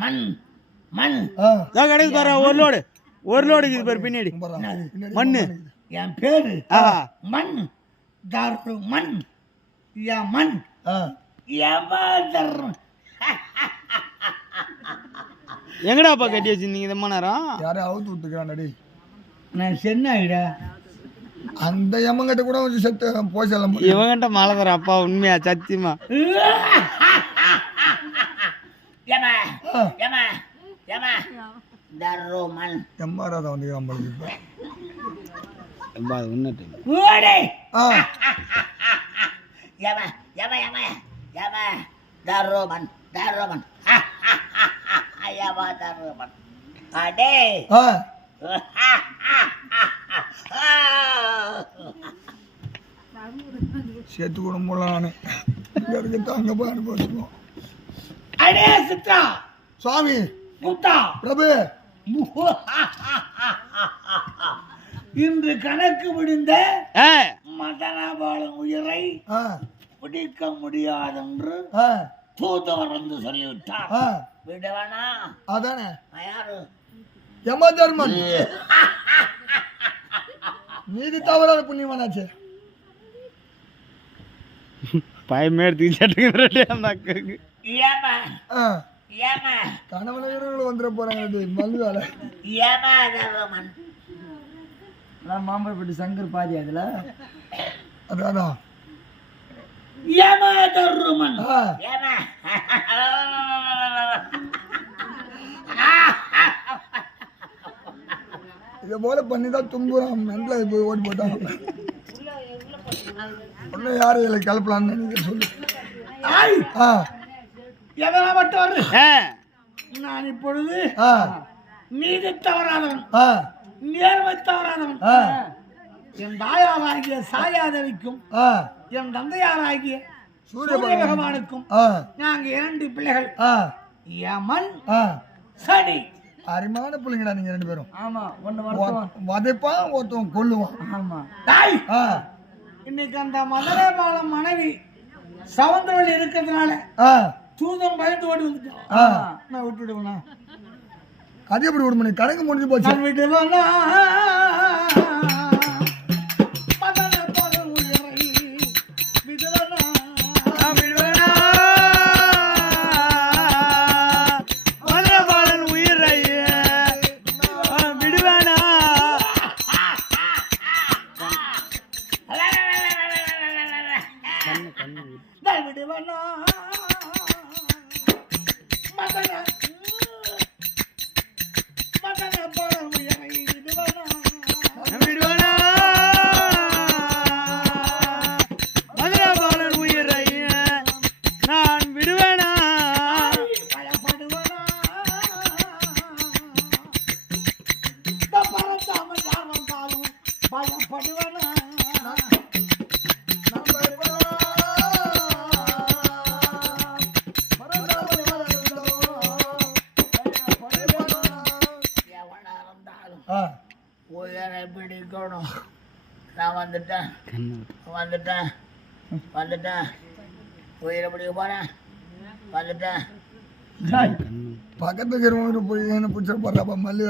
மண் மண் கிடையாது பாரு. ஒரு லோடு இருக்குது பாரு பின்னாடி மண்ணு. என் பேரு மண் தாரு மண். என் மண் எங்கடாப்பா கட்டி வச்சிருந்தீங்க இந்த நேரம்? யாரும் அவுத்து விட்டுக்கிறான். நான் சென்னாயிடா அந்த எம்மங்கிட்ட கூட கொஞ்சம் செத்து போய் செல்ல முடியும். இவங்கிட்ட மழை வர அப்பா உண்மையா சத்தியமா எம்மாராதான் வந்து சேர்த்து கூட முடியல. நானு தாங்க போய் அனுபவிச்சுக்கோம். அடே சித்ரா சுவாமி முத்தா பிரபு இன்று கணக்கு முடிந்த மதனபாலம் உயிரை பிடிக்க முடியாதென்று தூதவர் வந்து சொல்லிவிட்டார். விடவனா அதானே யாரு யம தர்மன். நீதி தவறான புண்ணியமானாச்சு. பயமே எடுத்துக்கிட்டு கணவன் வந்துட போறாங்க மல்லு வேலை. மாம்பழப்பட்டி சங்கர் பாதி அதுல அதான் இதை போல பண்ணிதான் தும்புறான். மென்ல போய் ஓடி போட்டாங்க. ஒன்னும் யாரும் இதில் கிளப்பலான்னு நினைக்கிற சொல்லு. எதனா மட்டும் நான் இப்பொழுது நீதி தவறாதவன் நேர்மை தவறாதவன். என் தாயாராகிய சாயாதவிக்கும் என் தந்தையாராகிய சூரிய பகவானுக்கும் நாங்க 2 பிள்ளைகள். யமன் சனி. அருமையான பிள்ளைங்கடா நீங்க 2 பேரும். ஆமா. வதைப்பான் ஒருத்தவன் கொல்லுவான். ஆமா. தாய் இன்னைக்கு அந்த மதுரைபாலம் மனைவி சவுந்தரவள்ளி இருக்கிறதுனால தூதம் பயந்து ஓடி வந்துட்டான். நான் விட்டுடுவேனா? அது எப்படி விட முடியும்? கணக்கு முடிஞ்சு போச்சு. விட்டுவேனா? நான் வந்துட்டேன் உயிரை பிடிக்க போறேன். வந்துட்டேன். பக்கத்துல போய் என்ன பிடிச்ச போறாப்பா மல்லு.